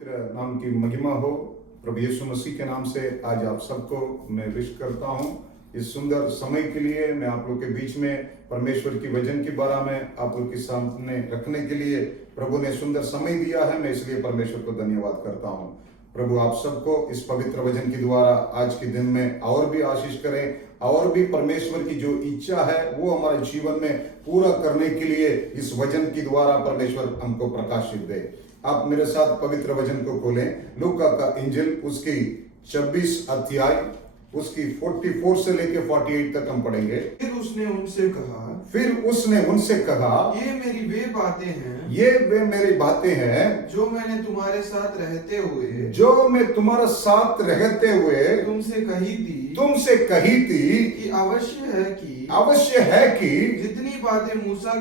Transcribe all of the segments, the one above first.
पवित्र नाम की महिमा हो। प्रभु यीशु मसीह के नाम से आज आप सबको मैं विश करता हूं। इस सुंदर समय के लिए मैं आप लोग के बीच में परमेश्वर की वचन के बारे में आप लोग के सामने रखने के लिए प्रभु ने सुंदर समय दिया है। मैं इसलिए परमेश्वर को धन्यवाद करता हूं। प्रभु आप सबको इस पवित्र वचन के द्वारा आज के दिन में और भी आशीष करें, और भी परमेश्वर की जो इच्छा है वो हमारे जीवन में पूरा करने के लिए इस वचन के द्वारा परमेश्वर हमको प्रकाशित दे। आप मेरे साथ पवित्र वचन को खोलें। लूका का इंजिल उसकी 26 अध्याय उसकी 44 से लेके 48 तक हम पढ़ेंगे। फिर उसने उनसे कहा, ये मेरी वे बातें हैं जो मैंने तुम्हारे साथ रहते हुए तुमसे कही थी कि अवश्य है कि जितनी बातें मूसा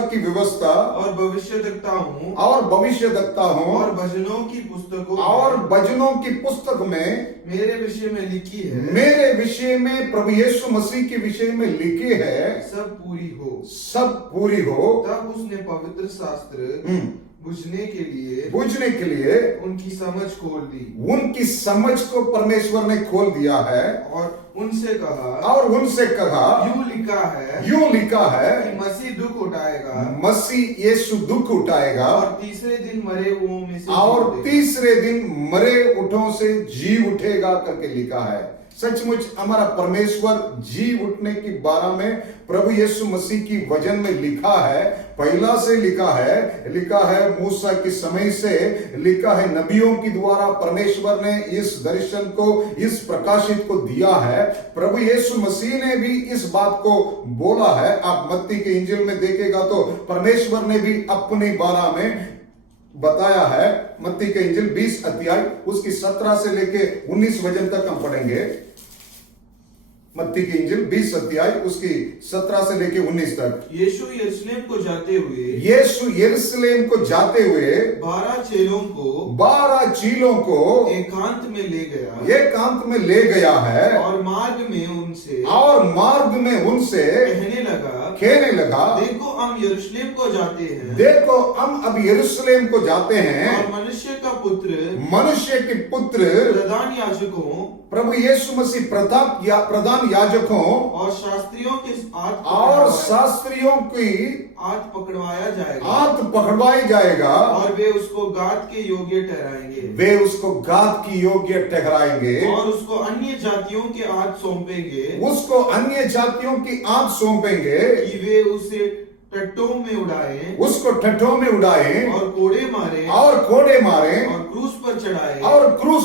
की व्यवस्था और भविष्यद्वक्ता हूँ और भजनों की पुस्तक में मेरे विषय में प्रभु यीशु मसीह के विषय में लिखे है, सब पूरी हो। तब उसने पवित्र शास्त्र बुझने के लिए उनकी समझ को परमेश्वर ने खोल दिया है और उनसे कहा यूं लिखा है कि मसीह यीशु दुख उठाएगा और तीसरे दिन मरे उठों से जी उठेगा करके लिखा है। सचमुच हमारा परमेश्वर जी उठने के बारे में प्रभु यीशु मसीह की वचन में लिखा है। पहला से लिखा है मूसा के समय से लिखा है। नबियों के द्वारा परमेश्वर ने इस दर्शन को, इस प्रकाशित को दिया है। प्रभु यीशु मसीह ने भी इस बात को बोला है। आप मत्ती के इंजिल में देखेगा तो परमेश्वर ने भी अपने बारे में बताया है। मत्ती के इंजिल 20 अध्याय उसकी 17 से लेके 19 वचन तक हम पढ़ेंगे। मत्ती के इंजिल 20 अध्याय उसकी 17 से लेके 19 तक। यीशु यरूशलेम को जाते हुए 12 चेलों को एकांत में ले गया है और मार्ग में उनसे कहने लगा देखो हम यरूशलेम को जाते हैं और मनुष्य के पुत्र प्रधान याजकों प्रभु यीशु मसीह प्रधान याजकों और शास्त्रियों की हाथ पकड़वाई जाएगा और वे उसको गाद के योग्य ठहराएंगे और उसको अन्य जातियों के हाथ सौंपेंगे कि वे उसे टट्टों में उड़ाए और कोड़े मारे और क्रूस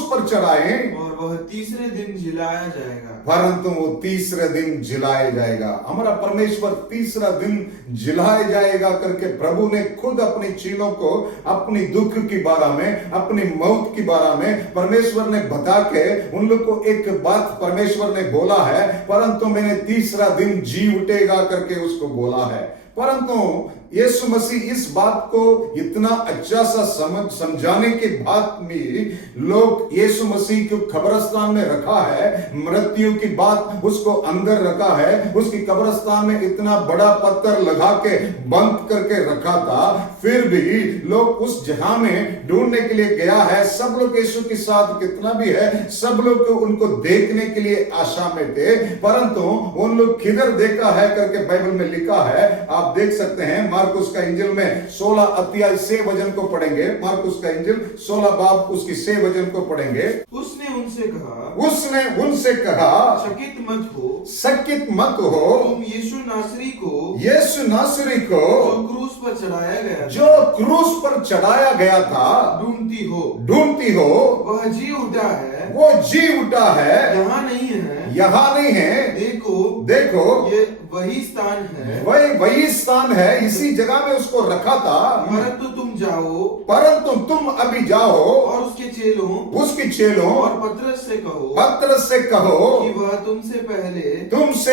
पर चढ़ाए और वह तीसरे दिन जिलाया जाएगा। परंतु वो तीसरे दिन जिलाया जाएगा। हमारा परमेश्वर तीसरा दिन जिलाया जाएगा करके प्रभु ने खुद अपने चेलों को अपनी दुख के बारे में, अपनी मौत के बारे में परमेश्वर ने बता के उन लोग को एक बात परमेश्वर ने बोला है, परंतु मैंने तीसरा दिन जी उठेगा करके उसको बोला है। परंतु यीशु मसीह इस बात को इतना अच्छा सा समझाने के बाद में लोग यीशु मसीह को कब्रिस्तान में रखा है। मृत्यु की बात उसको अंदर रखा है। उसकी कब्रिस्तान में इतना बड़ा पत्थर लगा के बंद करके रखा था, फिर भी लोग उस जगह में ढूंढने के लिए गया है। सब लोग यीशु के साथ कितना भी है, सब लोग उनको देखने के लिए आशा में थे, परंतु उन लोग किधर देखा है करके बाइबल में लिखा है। आप देख सकते हैं मार्कुस का इंजिल में 16 अध्याय 6 वचन को पढ़ेंगे। मार्कुस का इंजिल 16 बाब उसकी 6 वचन को पढ़ेंगे। उसने उनसे कहा शकित मत हो तुम यीशु नासरी को जो क्रूस पर चढ़ाया गया था ढूंढती हो। वह जी उठा है यहाँ नहीं है। देखो ये वही स्थान है। इसी जगह में उसको रखा था। परंतु तुम अभी जाओ और उसके चेलों और पतरस से कहो कि वह तुमसे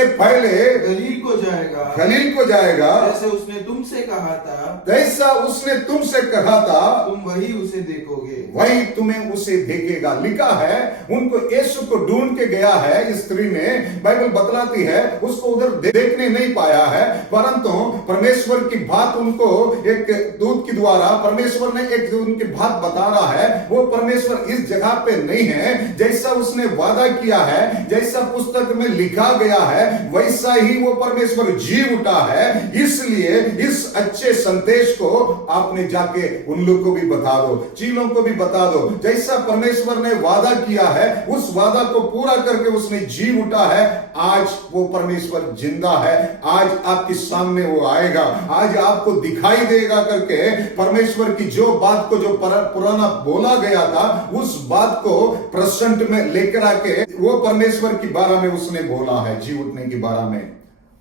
पहले गलील जाएगा जैसे उसने तुमसे कहा था, जैसा उसने तुमसे कहा था तुम वही उसे देखोगे। वही तुम्हें उसे देखेगा। लिखा है उनको यीशु को ढूंढ के गया है इस स्त्री ने, बाइबल बतलाती है उसको उधर देखने नहीं पाया है, परंतु परमेश्वर की बात उनको एक दूत के द्वारा परमेश्वर ने एक उनकी बात बता रहा है। वो परमेश्वर इस जगह पे नहीं है, जैसा उसने वादा किया है, जैसा पुस्तक में लिखा गया है वैसा ही वो परमेश्वर जी उठा है। इसलिए इस अच्छे संदेश को आपने जाके उन लोग को भी बता दो, चीलों को भी बता दो, जैसा परमेश्वर ने वादा किया है उस वादा को पूरा करके उसने जी उठा है। आज वो परमेश्वर जिंदा है, आज आपके सामने वो आएगा, आज आपको दिखाई देगा करके परमेश्वर की जो बात को जो पुराना बोला गया था उस बात को प्रेजेंट में लेकर आके वो परमेश्वर की बारे में उसने बोला है, जी उठने की बारे में।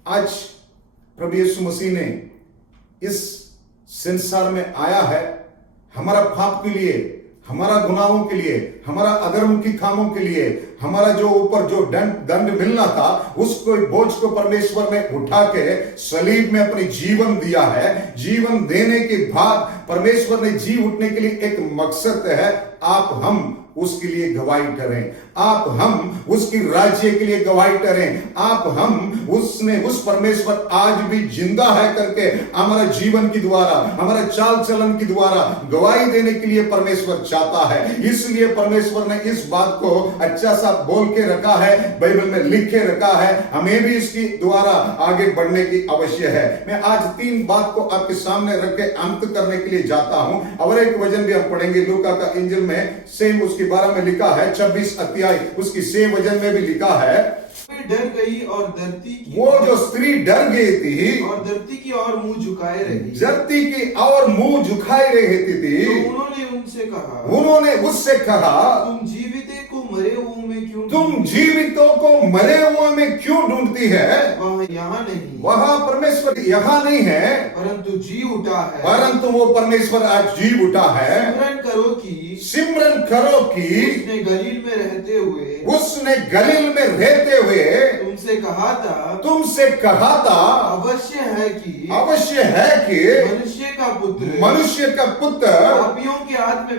आज प्रभु यीशु मसीह ने इस संसार में आया है हमारा पाप के लिए, हमारा गुनाहों के लिए, हमारा अधर्म की कामों के लिए, हमारा जो ऊपर जो दंड मिलना था उसको बोझ को परमेश्वर ने उठा के सलीब में अपने जीवन दिया है। जीवन देने के बाद परमेश्वर ने जी उठने के लिए एक मकसद है, आप हम उसके लिए गवाही ठहरें, आप हम उसकी राज्य के लिए गवाही ठहरें, आप हम उसने उस परमेश्वर आज भी जिंदा है करके हमारा जीवन के द्वारा, हमारा चाल चलन के द्वारा गवाही देने के लिए परमेश्वर चाहता है। इसलिए परमेश्वर ने इस बात को अच्छा सा बोल के रखा है, बाइबल में लिख के रखा है, हमें भी इसकी द्वारा आगे बढ़ने की आवश्यक है। मैं आज 3 बात को आपके सामने रख के अंत करने के लिए जाता हूं और एक वचन भी हम पढ़ेंगे लूका का इंजिल में, सेम उसके बारे में लिखा है 26 अध्याय उसकी 6 वचन में भी लिखा है, डर गई और धरती की, वो जो स्त्री डर गई थी और धरती की और मुंह झुकाए रही, धरती की और मुंह झुकाए रहती थी। तो उन्होंने उनसे कहा, उन्होंने उससे कहा, तुम जीवित को मरे हुओं में क्यों, तुम जीवितों को मरे हुए में क्यों ढूंढती है? वह यहाँ नहीं, वहां परमेश्वर यहाँ नहीं है, परंतु जी उठा है, परंतु वो परमेश्वर आज जी उठा है। सिमरन करो कि, सिमरन करो कि उसने गलील में रहते हुए, उसने गलील में रहते हुए तुमसे कहा था अवश्य है कि मनुष्य का पुत्र पापियों के हाथ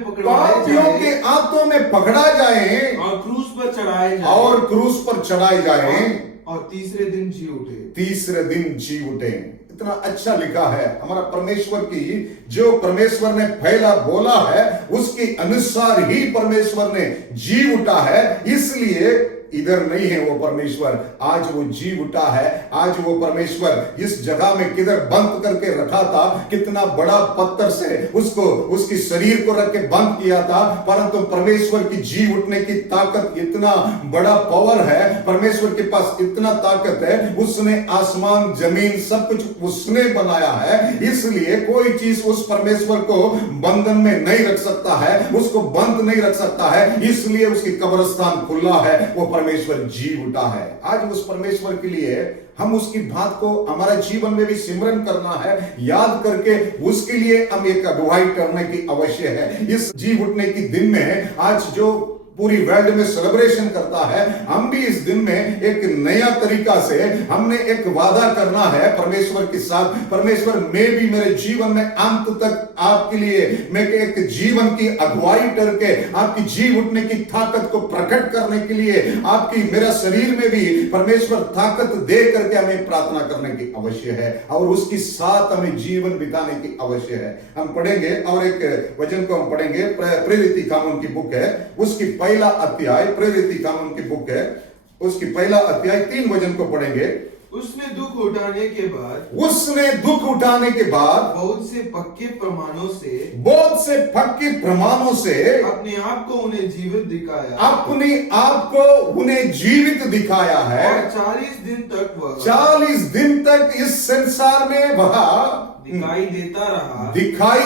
में पकड़ा जाए और क्रूस पर चढ़ाए जाए और तीसरे दिन जी उठे। इतना अच्छा लिखा है हमारा परमेश्वर की, जो परमेश्वर ने पहला बोला है उसके अनुसार ही परमेश्वर ने जी उठा है। इसलिए इधर नहीं है वो परमेश्वर, आज वो जी उठा है। आज वो परमेश्वर इस जगह में किधर बंद करके रखा था, कितना बड़ा पत्थर से उसको उसकी शरीर को रख के बंद किया था, परंतु परमेश्वर की जी उठने की ताकत, इतना बड़ा पावर है परमेश्वर के पास, इतना ताकत है, उसने आसमान जमीन सब कुछ उसने बनाया है। इसलिए कोई चीज उस परमेश्वर को बंधन में नहीं रख सकता है, उसको बंद नहीं रख सकता है। इसलिए उसकी कब्रिस्तान खुला है, वो परमेश्वर जी उठा है। आज उस परमेश्वर के लिए हम उसकी बात को हमारा जीवन में भी सिमरन करना है, याद करके उसके लिए हम एक अगुवाई करने की आवश्यक है। इस जी उठने की दिन में आज जो पूरी वर्ल्ड में सेलिब्रेशन करता है, हम भी इस दिन में एक नया तरीका से हमने एक वादा करना है परमेश्वर के साथ। परमेश्वर मैं भी मेरे जीवन में अंत तक आपके लिए मैं एक जीवन की अगुवाई करके आपकी जी उठने की ताकत को प्रकट करने के लिए आपकी मेरा शरीर में भी परमेश्वर ताकत दे करके हमें प्रार्थना करने की आवश्यक है और उसके साथ हमें जीवन बिताने की आवश्यक है। हम पढ़ेंगे और एक वचन को हम पढ़ेंगे, प्रेरित कानून की बुक है उसकी पहला अध्याय, प्रेरित कानून की बुक है उसकी पहला अध्याय 3 वचन को पढ़ेंगे। उसने दुख उठाने के बाद बहुत से पक्के प्रमाणों से अपने आप को उन्हें जीवित दिखाया है। और 40 दिन तक इस संसार में वह दिखाई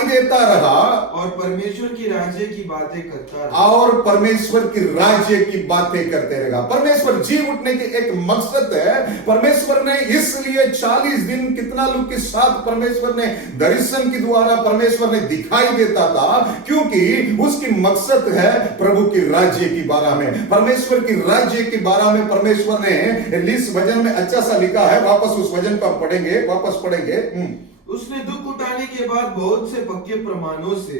देता रहा और परमेश्वर की राज्य की बातें करता रहा। और परमेश्वर की राज्य की बातें करते रहेगा। परमेश्वर जी उठने की एक मकसद है। परमेश्वर ने इसलिए 40 दिन कितना लोग के साथ परमेश्वर ने दर्शन के द्वारा परमेश्वर ने दिखाई देता था, क्योंकि उसकी मकसद है प्रभु की राज्य की बारे में, परमेश्वर की राज्य के बारे में परमेश्वर ने इस वचन में अच्छा सा लिखा है। वापस उस वचन को हम पढ़ेंगे, वापस पढ़ेंगे। उसने दुख उठाने के बाद बहुत से पक्के प्रमाणों से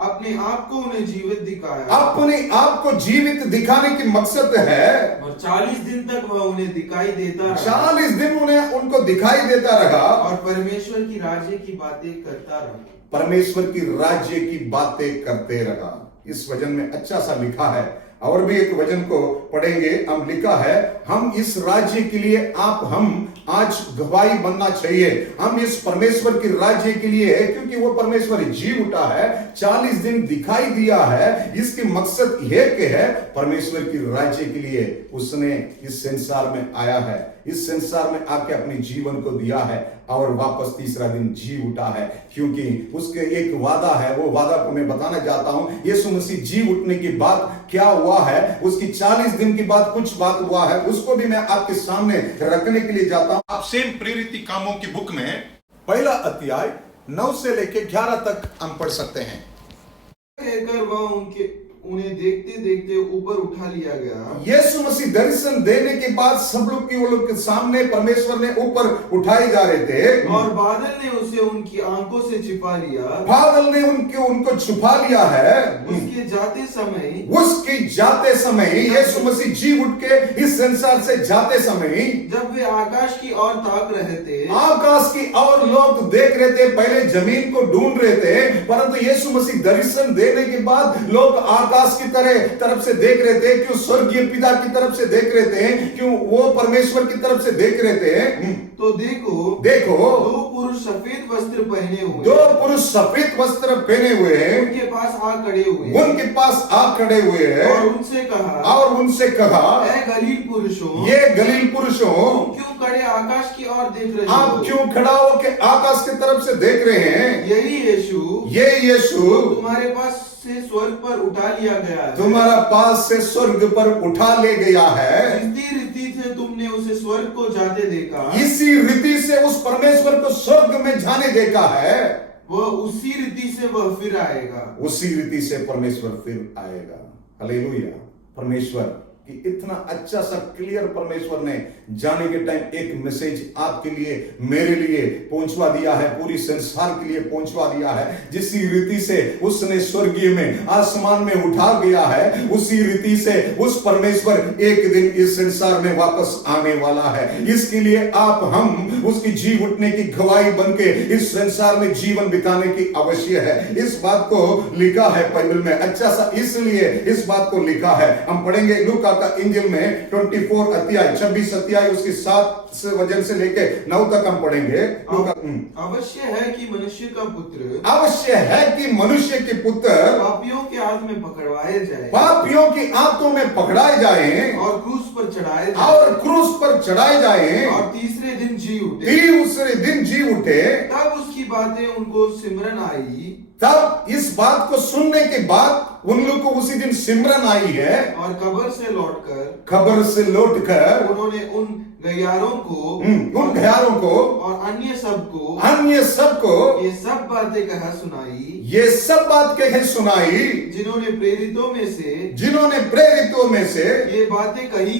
अपने आप को उन्हें जीवित दिखाया। अपने आप को जीवित दिखाने की मकसद है। और 40 दिन तक वह उन्हें दिखाई देता रहा। 40 दिन उन्हें उनको दिखाई देता रहा और परमेश्वर की राज्य की बातें करता रहा। परमेश्वर की राज्य की बातें करते रहा। इस वचन में अच्छा सा लिखा है। और भी एक वचन को पढ़ेंगे, हम लिखा है, हम इस राज्य के लिए हम आज गवाही बनना चाहिए। हम इस परमेश्वर की राज्य के लिए, क्योंकि वो परमेश्वर जी उठा है, 40 दिन दिखाई दिया है। इसकी मकसद यह कि है परमेश्वर की राज्य के लिए उसने इस संसार में आया है, इस संसार में आके अपने जीवन को दिया है और वापस तीसरा दिन जी उठा है। क्योंकि उसके एक वादा है, वो वादा को मैं बताना चाहता हूं। यीशु मसीह जी उठने के बाद क्या हुआ है, उसकी 40 दिन के बाद कुछ बात हुआ है, उसको भी मैं आपके सामने रखने के लिए जाता हूं। आप सेम प्रेरित कामों की बुक में पहला अध्याय 9 से लेके 11 तक हम पढ़ सकते हैं। कहकर वह उन्हें देखते देखते ऊपर उठा लिया गया। यीशु मसीह दर्शन देने के बाद सब लोग की वो लोग के सामने परमेश्वर ने ऊपर उठाए जा रहे थे, और बादल ने उसे उनकी आंखों से छिपा लिया। बादल ने उनको छुपा लिया है। उसके जाते समय यीशु मसीह जी उठ के इस संसार से जाते समय, जब वे आकाश की ओर ताक रहे थे, आकाश की ओर लोग देख रहे थे, पहले जमीन को ढूंढ रहे थे, परंतु यीशु मसीह दर्शन देने के बाद लोग आकाश की तरफ से देख रहे थे। क्यों? स्वर्गीय पिता की तरफ से देख रहे थे। क्यों? वो परमेश्वर की तरफ से देख रहे थे। तो देखो दो पुरुष सफेद वस्त्र पहने हुए, पहने हुए हैं, उनके पास आ खड़े हुए हैं, और उनसे कहा ऐ गलील पुरुषों, क्यों खड़े आकाश की ओर देख रहे हो? आप क्यों खड़ा हो के आकाश की तरफ से देख रहे हैं? यही यीशु तुम्हारे पास से स्वर्ग पर उठा लिया गया है, तुम्हारा पास से स्वर्ग पर उठा ले गया है। इसी रीति से तुमने उसे स्वर्ग को जाते देखा, इसी रीति से उस परमेश्वर को स्वर्ग में जाने देखा है। उसी रीति से वह फिर आएगा। उसी रीति से परमेश्वर फिर आएगा। हालेलुया। परमेश्वर कि इतना अच्छा सा क्लियर परमेश्वर ने जाने के टाइम एक मैसेज आपके लिए, मेरे लिए पहुंचवा दिया है, पूरी संसार के लिए पहुंचवा दिया है। जिसी रीति से उसने स्वर्गीय में आसमान में उठा गया है, उसी रीति से उस परमेश्वर एक दिन इस संसार में वापस आने वाला है। इसके लिए हम उसकी जी उठने की गवाही बनके इस संसार में जीवन बिताने की आवश्यक है। इस बात को लिखा है बाइबल में अच्छा सा, इसलिए इस बात को लिखा है। हम पढ़ेंगे लूका का इंजिल में 24 अध्याय 26 अध्याय उसके 7 वचन से लेके 9 तक हम पढ़ेंगे। अवश्य है कि मनुष्य के पुत्र पापियों के हाथ में पकड़वाए जाए, पापियों की हाथों में पकड़ाए जाए, और क्रूस पर चढ़ाए जाए, और तीसरे दिन जी उठे। तब उसकी बातें उनको सिमरन आई। तब इस बात को सुनने के बाद उन लोग को उसी दिन सिमरन आई है, और खबर से लौटकर उन्होंने उन गैयारों को और अन्य सबको ये सब बातें कह सुनाई, जिन्होंने प्रेरितों में से ये बातें कही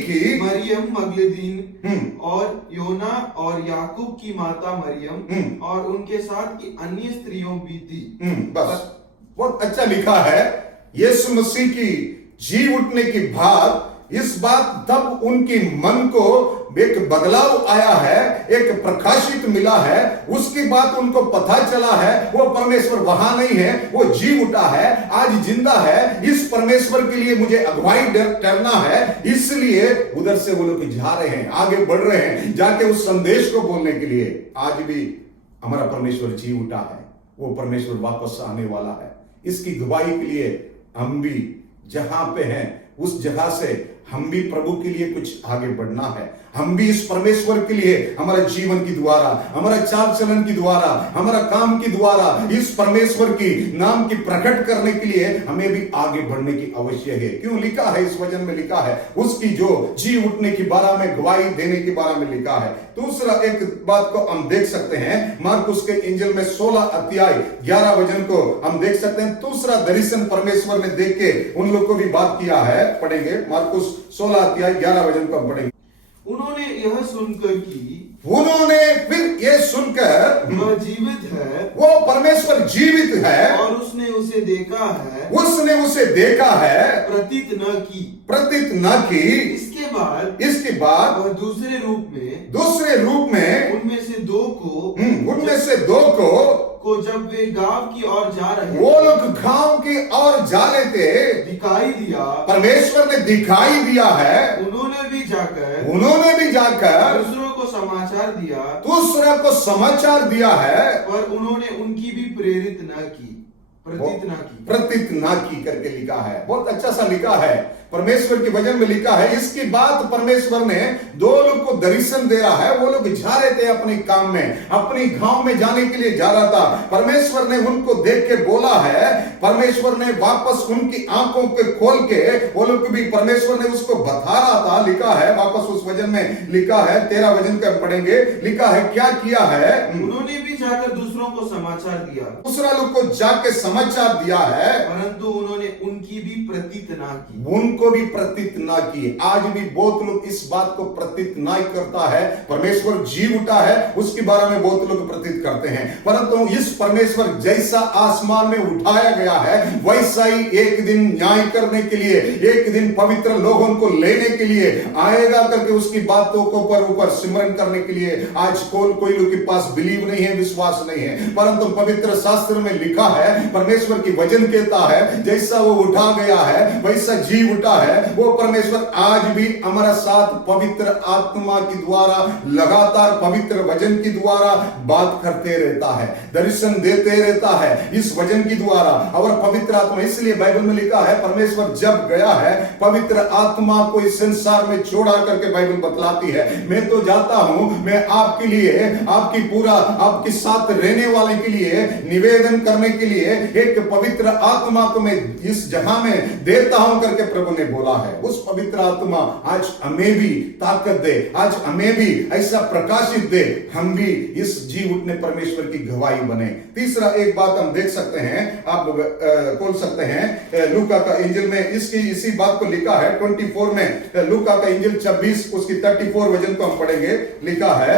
की मरियम मगदलीनी और योना और याकूब की माता मरियम, और उनके साथ की अन्य स्त्रियों भी थी। बस बहुत अच्छा लिखा है। यीशु मसीह की जी उठने के बाद इस बात तब उनके मन को एक बदलाव आया है, एक प्रकाशित मिला है। उसके बाद उनको पता चला है वो परमेश्वर वहां नहीं है, वो जी उठा है, आज जिंदा है। इस परमेश्वर के लिए मुझे अगुवाई करना है, इसलिए उधर से वो लोग जा रहे हैं, आगे बढ़ रहे हैं, जाके उस संदेश को बोलने के लिए। आज भी हमारा परमेश्वर जी उठा है, वो परमेश्वर वापस आने वाला है। इसकी गवाही के लिए हम भी जहां पे हैं उस जगह से हम भी प्रभु के लिए कुछ आगे बढ़ना है, हम भी इस परमेश्वर के लिए हमारे जीवन की द्वारा, हमारा चाल चलन की द्वारा, हमारा काम की द्वारा इस परमेश्वर की नाम की प्रकट करने के लिए हमें भी आगे बढ़ने की आवश्यक है। क्यों लिखा है, इस वचन में लिखा है उसकी जो जी उठने की बारे में गवाही देने के बारे में लिखा है। दूसरा एक बात को हम देख सकते हैं, मार्कुस के इंजिल में 16 अध्याय 11 वचन को हम देख सकते हैं। दूसरा दर्शन परमेश्वर ने देख के उन लोग को भी बात किया है। पढ़ेंगे मार्कुस 16 अध्याय 11 वचन को हम पढ़ेंगे। उन्होंने यह सुनकर कि उन्होंने फिर ये सुनकर वह जीवित है, वो परमेश्वर जीवित है और उसने उसे देखा है, उसने उसे देखा है, प्रतीत न की। इसके बाद वह दूसरे रूप में उनमें से दो को जब वे गांव की ओर जा रहे, वो लोग गांव की ओर जा रहे थे, दिखाई दिया, परमेश्वर ने दिखाई दिया है। उन्होंने भी जाकर दूसरों को समाचार दिया है, पर उन्होंने उनकी भी प्रतीत ना की करके लिखा है। बहुत अच्छा सा लिखा है, परमेश्वर के वचन में लिखा है। इसकी बात परमेश्वर ने दो लोग को दर्शन दे रहा है। वो लोग जा रहे थे अपने काम में, अपनी गांव में जाने के लिए जा रहा था। परमेश्वर ने उनको देख के बोला है, परमेश्वर ने वापस उनकी आंखों को खोल के वो लोग भी परमेश्वर ने उसको बता रहा था। लिखा है वापस उस वचन में लिखा है, 13 वचन का पढ़ेंगे। लिखा है क्या किया है, उन्होंने भी जाकर दूसरों को समाचार दिया, दूसरा लोग को जाके समाचार दिया है, परंतु उन्होंने उनकी भी प्रतीत ना की, उनको भी प्रतीत ना की। आज भी बहुत लोग इस बात को प्रतीत ना करता है। परमेश्वर जी उठा है उसके बारे में बहुत लोग प्रतीत करते हैं, परंतु इस परमेश्वर जैसा आसमान में उठाया गया है वैसा ही एक दिन न्याय करने के लिए, एक दिन पवित्र लोगों को लेने के लिए आएगा करके उसकी बातों को ऊपर सिमरन करने के लिए आज कोई लोग के पास बिलीव नहीं है, विश्वास नहीं है। परंतु पवित्र शास्त्र में लिखा है, परमेश्वर की वचन कहता है जैसा वो उठा गया है वैसा जी उठा है। वो परमेश्वर आज भी हमारा साथ पवित्र आत्मा के द्वारा लगातार पवित्र वचन के द्वारा बात करते रहता है, दर्शन देते रहता है इस वचन के द्वारा। और पवित्र आत्मा, इसलिए बाइबल में लिखा है परमेश्वर जब गया है पवित्र आत्मा को इस संसार में छोड़ा करके बाइबल बतलाती है, मैं तो जाता हूं, मैं आपके लिए, आपकी पूरा आपके साथ रहने वाले के लिए निवेदन करने के लिए एक पवित्र आत्मा को मैं इस जगह में देता हूं करके प्रभु ने बोला है। उस पवित्र आत्मा आज हमें भी ताकत दे, आज हमें भी ऐसा प्रकाशित दे, हम भी इस जी उठने परमेश्वर की गवाही बने। तीसरा एक बात हम देख सकते हैं, आप खोल सकते हैं लूका का इंजिल में, इसी बात को लिखा है 24 में, लूका का इंजिल 26 उसकी 34 वचन को हम पढ़ेंगे। लिखा है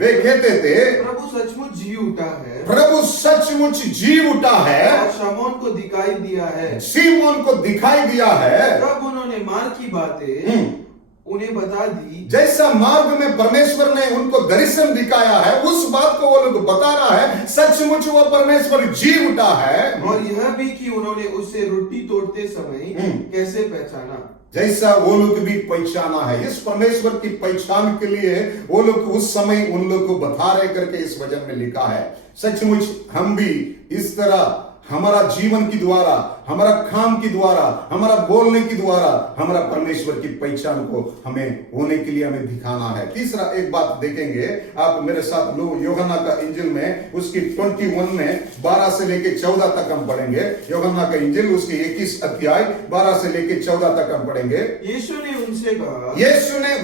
वे कहते थे प्रभु सचमुच जी उठा है, प्रभु सचमुच जी उठा है, और शमौन को दिखाई दिया है, सीमोन को दिखाई दिया है। तब उन्होंने मार्ग की बातें उन्हें बता दी, जैसा मार्ग में परमेश्वर ने उनको दर्शन दिखाया है उस बात को वो लोग बता रहा है, सचमुच वो परमेश्वर जी उठा है। और यह भी कि उन्होंने उसे रोटी तोड़ते समय कैसे पहचाना, जैसा वो लोग भी पहचाना है। इस परमेश्वर की पहचान के लिए वो लोग उस समय उन लोग को बता रहे करके इस वचन में लिखा है। सचमुच हम भी इस तरह हमारा जीवन के द्वारा, हमारा काम के द्वारा, हमारा बोलने के द्वारा हमारा परमेश्वर की पहचान को हमें होने के लिए हमें दिखाना है। तीसरा एक बात देखेंगे, आप मेरे साथ लो, यूहन्ना का इंजिल में उसकी 21 में 12 से लेके 14 तक हम पढ़ेंगे। यूहन्ना का इंजिल उसकी 21 अध्याय 12 से लेके 14 तक हम पढ़ेंगे। यीशु ने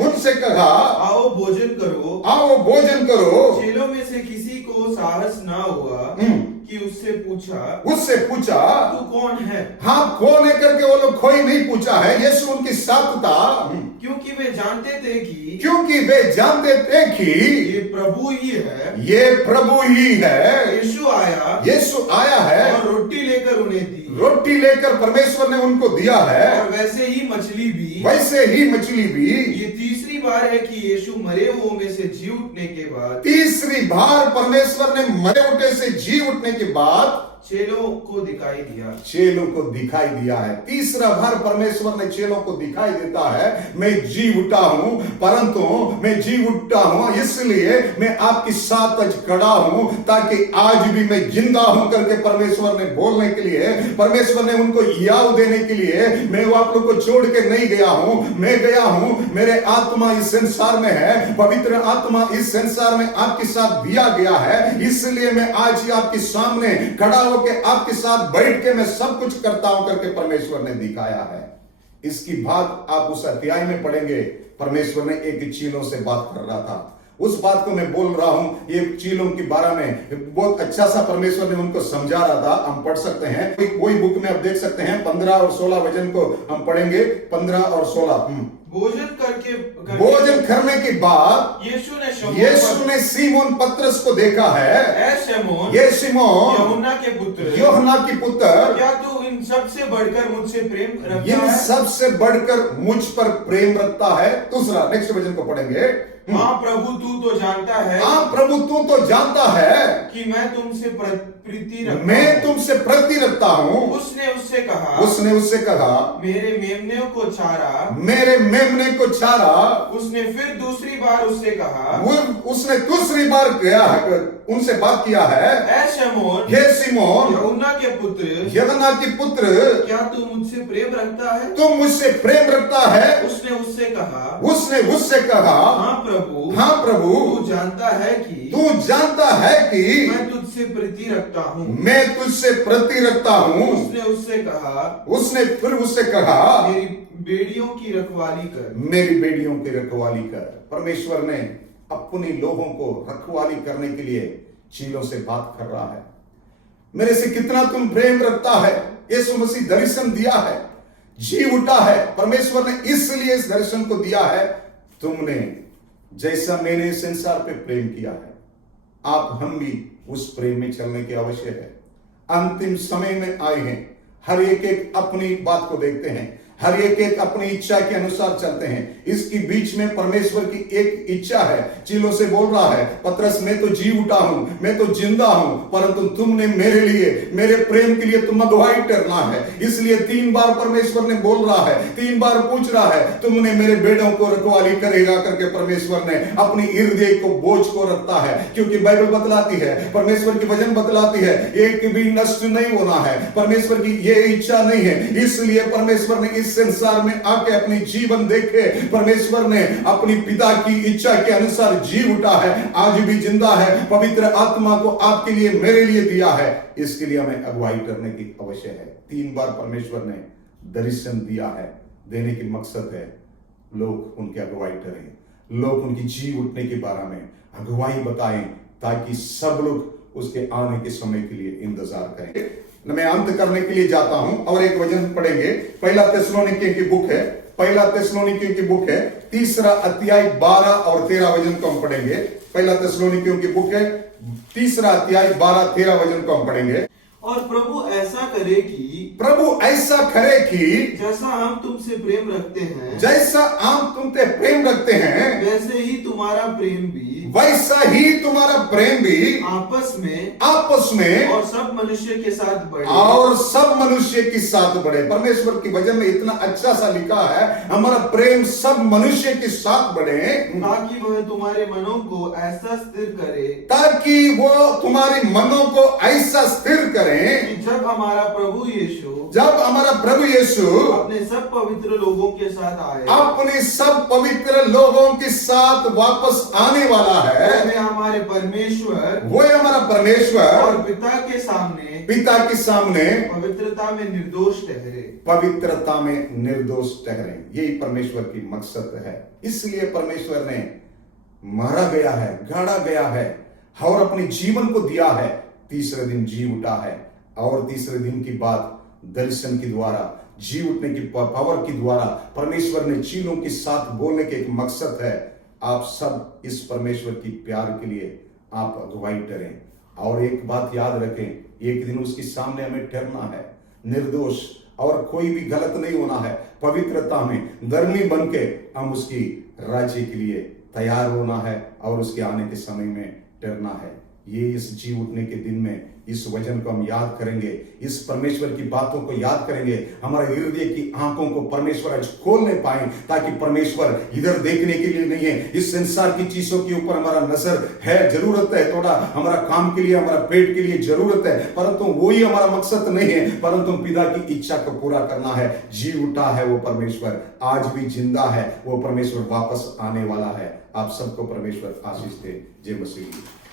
उनसे कहा आओ भोजन करो, आओ भोजन करो। चेलों में से किसी को साहस ना हुआ कि उससे पूछा तू कौन है। हाँ, कौन है करके वो लोग कोई नहीं पूछा है, यीशु उनके साथ था, क्योंकि वे जानते थे कि ये प्रभु ही है। यीशु आया है और रोटी लेकर उन्हें दी, रोटी लेकर परमेश्वर ने उनको दिया है, और वैसे ही मछली भी। ये तीसरी बार है कि यीशु मरे हुओं में से जी उठने के बाद, तीसरी बार परमेश्वर ने मरे उठे से जी उठने के बाद चेलों को दिखाई दिया है। तीसरा बार परमेश्वर ने चेलों को दिखाई देता है, मैं जी उठा हूं, परंतु मैं जी उठा हूं इसलिए मैं आपके साथ आज खड़ा हूं, ताकि आज भी मैं जिंदा हूं करके परमेश्वर ने बोलने के लिए, परमेश्वर ने उनको याद देने के लिए, मैं वो आप लोग को छोड़ के नहीं गया हूं, मैं गया हूं, मेरे आत्मा इस संसार में है, पवित्र आत्मा इस संसार में आपके साथ दिया गया है, इसलिए मैं आज ही आपके सामने खड़ा होकर आपके साथ बैठ के मैं सब कुछ करता हूं करके परमेश्वर ने दिखाया है। इसकी बात आप उस अध्याय में पढ़ेंगे। परमेश्वर ने एक चीलों से बात कर रहा था, उस बात को मैं बोल रहा हूं, ये चीलों के बारे में बहुत अच्छा सा परमेश्वर ने उनको समझा रहा था। हम पढ़ सकते हैं, कोई बुक में आप देख सकते हैं, 15 और 16 वचन को हम पढ़ेंगे। 15 और 16। भोजन करने के बाद यीशु ने सीमोन पतरस को देखा है, ये सीमोन यूहन्ना की पुत्र, क्या तू इन सबसे बढ़कर मुझसे प्रेम रखता इन है? सबसे बढ़कर मुझ पर प्रेम रखता है। दूसरा नेक्स्ट वचन को पढ़ेंगे। हाँ प्रभु तू तो जानता है, हाँ प्रभु तू तो जानता है कि मैं तुमसे प्रीति रखता हूँ। मैं तुमसे प्रीति रखता हूँ। उसने उससे कहा मेरे मेमने को चारा, मेरे मेमने को चारा। उसने फिर दूसरी बार उससे कहा, उसने दूसरी बार उनसे बात किया है, ऐ शमौन, हे सीमोन यूहन्ना के पुत्र, क्या तू मुझसे प्रेम रखता है? तुम मुझसे प्रेम रखता है? उसने उससे कहा हाँ प्रभु तू जानता है कि मैं तुझसे प्रीति रखता हूँ। उसने फिर उससे कहा मेरी बेड़ियों की रखवाली कर। परमेश्वर ने अपने लोगों को रखवाली करने के लिए चीलों से बात कर रहा है। मेरे से कितना तुम प्रेम रखता है? यीशु मसीह दर्शन दिया है, जी उठा है। परमेश्वर ने इसलिए इस दर्शन को दिया है, तुमने जैसा मैंने संसार पे प्रेम किया है, आप हम भी उस प्रेम में चलने की आवश्यक है। अंतिम समय में आए हैं, हर एक अपनी बात को देखते हैं, हर एक अपनी इच्छा के अनुसार चलते हैं। इसके बीच में परमेश्वर की एक इच्छा है। चीलों से बोल रहा है, पतरस मैं तो जी उठा हूं, मैं तो जिंदा हूं, परंतु तुमने मेरे लिए, मेरे प्रेम के लिए तुम अगुवाई करना है। इसलिए 3 बार परमेश्वर ने बोल रहा है, 3 बार पूछ रहा है, तुमने मेरे बेटों को रखवाली करेगा करके परमेश्वर ने अपनी हृदय को बोझ को रखता है। क्योंकि बाइबल बतलाती है, परमेश्वर की वचन बतलाती है, एक भी नष्ट नहीं होना है। परमेश्वर की ये इच्छा नहीं है, इसलिए परमेश्वर ने इस संसार में आके अपनी जीवन देखे। परमेश्वर ने अपनी पिता की इच्छा के अनुसार जी उठा है, आज भी जिंदा है। पवित्र आत्मा को आपके लिए, मेरे लिए दिया है। इसके लिए हमें अगुवाई करने की आवश्यक है। 3 बार परमेश्वर ने दर्शन दिया है, देने की मकसद है लोग उनकी अगुवाई करें, लोग उनकी जी उठने के बारे में अगुवाई बताएं, ताकि सब लोग उसके आने के समय के लिए इंतजार करें। मैं अंत करने के लिए जाता हूं और एक वचन पढ़ेंगे। पहला थिस्सलुनीकियों की बुक है, पहला थिस्सलुनीकियों की बुक है, 3 अध्याय 12 और 13 वचन को हम पढ़ेंगे। पहला थिस्सलुनीकियों की बुक है, 3 अध्याय 12 13 वचन को हम पढ़ेंगे। और प्रभु ऐसा करे कि जैसा हम तुमसे प्रेम रखते हैं, जैसा हम तुमसे प्रेम रखते हैं, वैसे ही तुम्हारा प्रेम भी आपस में और सब मनुष्य के साथ बढ़े। परमेश्वर की वचन में इतना अच्छा सा लिखा है, हमारा प्रेम सब मनुष्य के साथ बढ़े, ताकि वह तुम्हारे मनों को ऐसा स्थिर करे, कि जब हमारा प्रभु यीशु अपने सब पवित्र लोगों के साथ वापस आने वाला है। वह हमारे परमेश्वर और पिता के सामने पवित्रता में निर्दोष ठहरे। यही परमेश्वर की मकसद है। इसलिए परमेश्वर ने मारा गया है, गाड़ा गया है और अपने जीवन को दिया है। तीसरे दिन जी उठा है और तीसरे दिन की बात दर्शन के द्वारा, जी उठने की पावर के द्वारा परमेश्वर ने चीलों के साथ बोलने के एक मकसद है। आप सब इस परमेश्वर की प्यार के लिए आप अगुवाई करें और एक बात याद रखें, एक दिन उसके सामने हमें ठहरना है निर्दोष, और कोई भी गलत नहीं होना है। पवित्रता में धर्मी बन के हम उसकी राज्य के लिए तैयार होना है और उसके आने के समय में ठहरना है। ये इस जी उठने के दिन में इस वचन को हम याद करेंगे, इस परमेश्वर की बातों को याद करेंगे, हमारे हृदय की आंखों को परमेश्वर आज खोलने पाए, ताकि परमेश्वर इधर देखने के लिए नहीं है, इस संसार की चीजों के ऊपर हमारा नजर है, जरूरत है, थोड़ा हमारा काम के लिए, हमारा पेट के लिए जरूरत है, परंतु वही हमारा मकसद नहीं है, परंतु पिता की इच्छा को पूरा करना है। जी उठा है वो परमेश्वर, आज भी जिंदा है वो परमेश्वर, वापस आने वाला है। आप सबको परमेश्वर आशीष दे। जय मसीह।